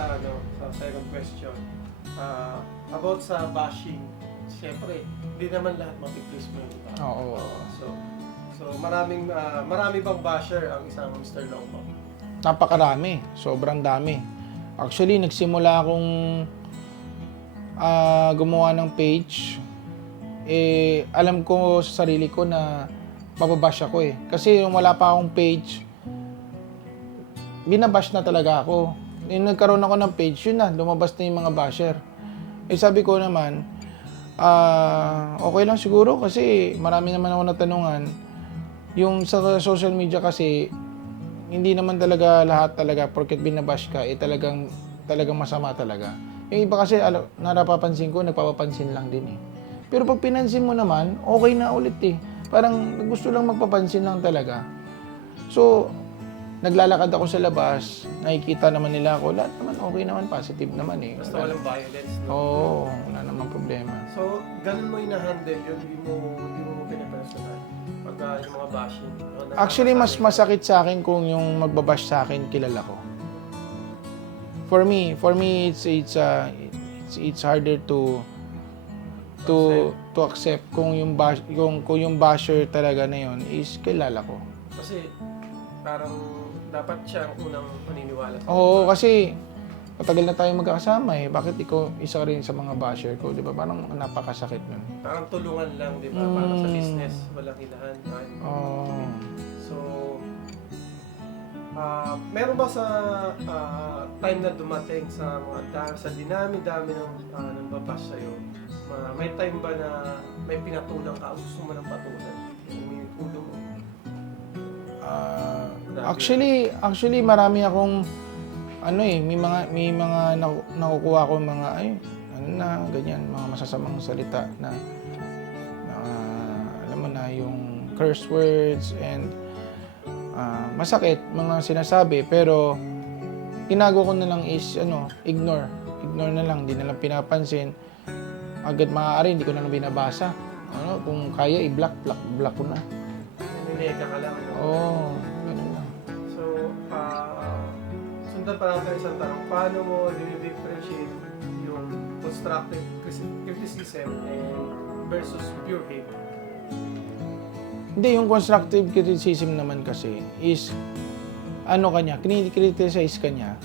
sa sa second question. About sa bashing. Siyempre, hindi naman lahat mapiplease mo yung tao. Oo. So marami bang basher ang isang Mr. Longbang? Napakarami. Sobrang dami. Actually, nagsimula akong gumawa ng page. Alam ko sa sarili ko na mababash ako eh. Kasi yung wala pa akong page, binabash na talaga ako. Yung nagkaroon ako ng page, yun na, lumabas na yung mga basher. Sabi ko naman, okay lang siguro kasi marami naman ako natanungan. Yung sa social media kasi, hindi naman talaga lahat talaga porket binabash ka, talagang masama talaga. Yung iba kasi, napapansin ko, nagpapapansin lang din eh. Pero pag pinansin mo naman, okay na ulit eh. Parang gusto lang magpapansin lang talaga. So, naglalakad ako sa labas, nakikita naman nila ako, lahat naman okay naman, positive naman eh. Basta walang violence, no? Oo, wala namang problema. So, ganun mo ina-handle yun, hindi mo pinapersonal pag yung mga bashing. Actually, mas masakit sa akin kung yung magbabash sa akin kilala ko. For me, it's harder to accept kung yung basher talaga na yun is kilala ko. Kasi parang dapat siya ang unang paniniwala sa Oo, kasi matagal na tayo magkakasama eh. Bakit ikaw isa rin sa mga basher ko, di ba? Parang napakasakit nun. Parang tulungan lang, di ba? Para sa business, walang hilahan. Oo. So, meron ba sa time na dumating sa sa dinami-dami ng babash sa'yo, may time ba na may pinatulang ka, gusto mo ng patulan? Yung ulo mo? Actually marami akong may mga nakukuha ko mga ganyan, mga masasamang salita na alam mo na yung curse words and masakit mga sinasabi, pero ginagawa ko na lang is ignore na lang, hindi na lang pinapansin. Agad maaari hindi ko na lang binabasa. Kung kaya i-block ko na. Nineka ka lang. Oo, ganun lang. So, sundan pa natin isang tanong. Paano mo differentiate yung constructive criticism versus pure hate? Hindi, yung constructive criticism naman kasi is criticize ka niya,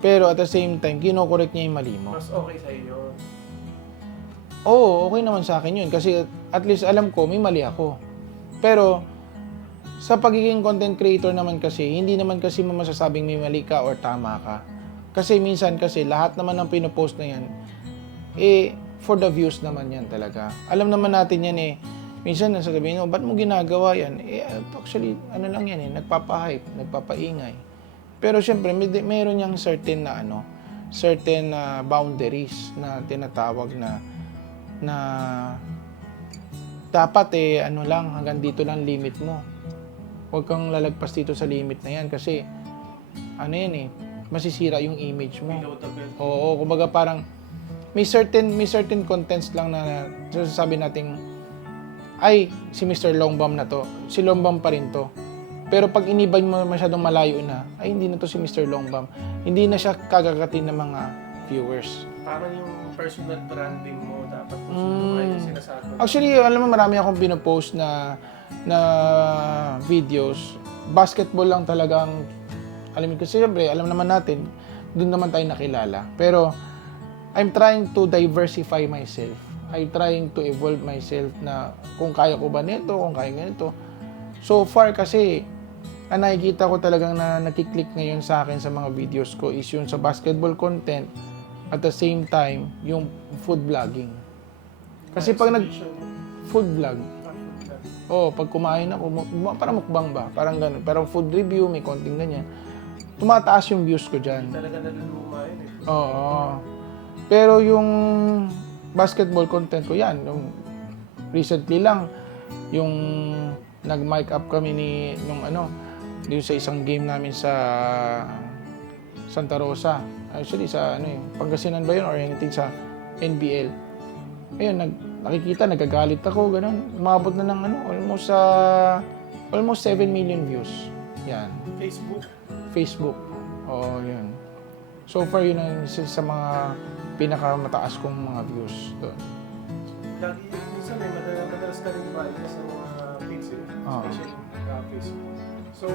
pero at the same time, kino-correct niya yung mali mo. Mas okay sa'yo yun. Oo, okay naman sa akin yun kasi at least alam ko may mali ako. Pero sa pagiging content creator naman kasi, hindi naman kasi masasabing may mali ka or tama ka. Kasi minsan kasi lahat naman ng pinopost na yan, for the views naman yan talaga. Alam naman natin yan minsan nasasabihin, ba't mo ginagawa yan? Actually, lang yan nagpapahype, nagpapaingay. Pero syempre, mayroon niyang certain boundaries na tinatawag na dapat hanggang dito lang limit mo. Huwag kang lalagpas dito sa limit na yan kasi masisira yung image mo. Oo, kumbaga parang may certain contents lang na sasabi natin, ay, si Mr. Longbam na to. Si Longbam pa rin to. Pero pag inibay mo masyadong malayo na, ay hindi na to si Mr. Longbam. Hindi na siya kagagatin ng mga viewers. Parang yung personal branding mo dapat yung sinasabi. Actually, alam mo, marami akong pinopost na videos. Basketball lang talagang, kasi siyempre, alam naman natin, doon naman tayo nakilala. Pero, I'm trying to diversify myself. I'm trying to evolve myself na kung kaya ko ba nito, kung kaya ganito. So far kasi, ang nakikita ko talagang na nakiklik ngayon sa akin sa mga videos ko is yung sa basketball content, at the same time, yung food vlogging. Kasi pag food vlog, pag kumain ako, parang mukbang ba? Parang ganun. Parang food review, may konting ganyan. Tumataas yung views ko dyan. Talaga naluluma yun Oo. Pero yung basketball content ko yan, yung recently lang, yung nag-mic up kami dito sa isang game namin sa Santa Rosa. Actually, sa Pangasinan ba yun or anything sa NBL. Ayun, nakikita, nagagalit ako, ganun. Umabot na ng almost 7 million views. Yan. Facebook. Facebook. Oo, yun. So far, yun ang isa sa mga pinakamataas kong mga views doon. Lagi, minsan may madalas ka rin ba sa mga feeds eh, Ah. especially Facebook. So,